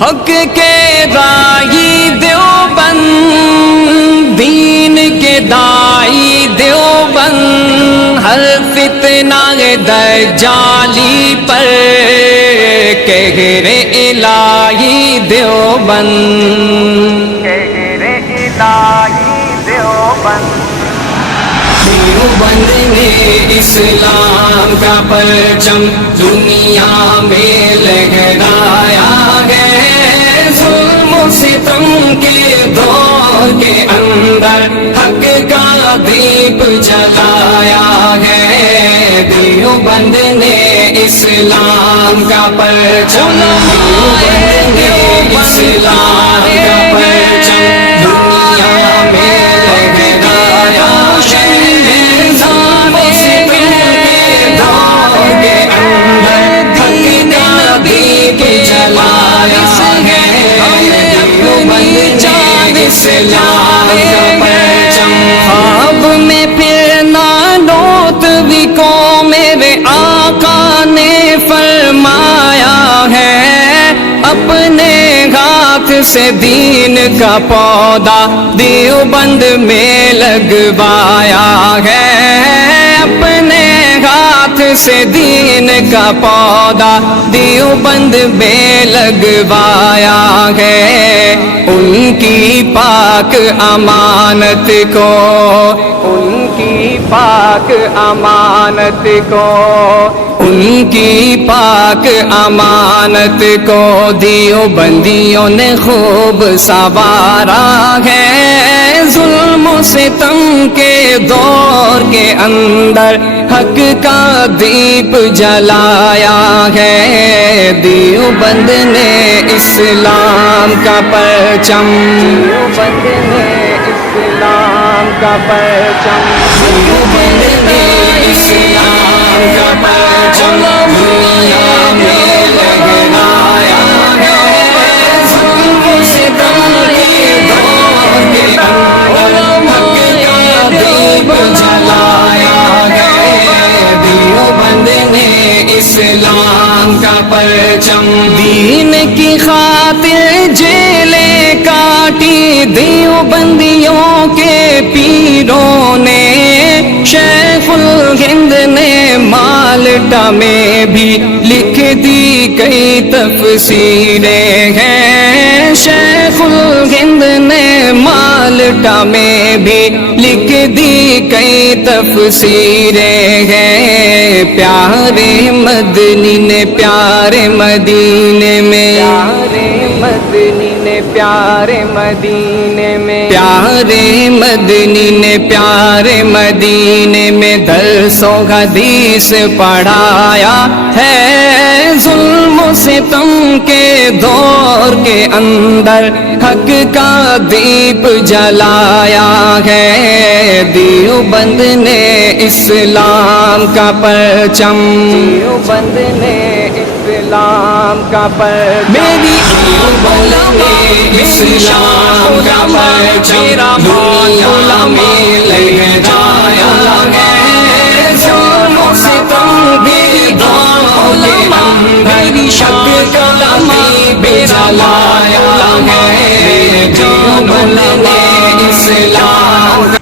حق کے راہی دیوبند، دین کے دائی دیوبند، ہر فتنہ دجالی پر قہر الہی دیوبند، قہر الہی دیوبند۔ دیوبند نے اسلام کا پرچم دنیا میں لہرایا ہے، ظلم و ستم کے دور کے اندر حق کا دیپ جلایا ہے۔ دیوبند نے اسلام کا پرچم، دیوبند نے اسلام کا پرچم دنیا میں لہرایا خواب میں پھر نانوت بھی کو میرے آقا نے فرمایا ہے، اپنے ہاتھ سے دین کا پودا دیوبند میں لگوایا ہے، اپنے ہاتھ سے دین کا پودا دیوبند میں لگوایا ہے۔ ان کی پاک امانت کو، ان کی پاک امانت کو، ان کی پاک امانت کو دیوبندیوں نے خوب سنوارا ہے، ظلم و ستم کے دور کے اندر حق کا دیپ جلایا ہے۔ دیوبند نے اسلام کا پرچم، دیوبند نے اسلام کا پرچم، دیوبند نے اسلام کا پرچم دنیا میں لہرایا ہے، ظلم و ستم کے دور کے اندر حق کا دیپ جلایا ہے۔ دیوبند نے اسلام کا پرچم، دین کی خاطر جیلیں کاٹی دیوبندیوں کے پیروں نے، شیخ الہند نے مالٹا میں بھی لکھ دی کئی تفسیریں ہیں، شیخ الہند نے مالٹا میں بھی لکھ دی کئی تفسیریں ہیں۔ پیارے مدنی نے پیارے مدینے میں، پیارے مدنی نے پیارے مدینے میں، پیارے مدنی نے پیارے مدینے میں درس و حدیث پڑھایا ہے، ظلم و ستم کے دور کے اندر حق کا دیپ جلایا ہے۔ دیوبند نے اسلام کا پرچم، دیوبند نے اسلام کا پرچم، میری دیوبند نے اسلام کا پرچم دنیا میں لہرایا ہے، ظلم و ستم کے دور کے اندر حق کا دیپ جلایا ہے۔ دیوبند نے اسلام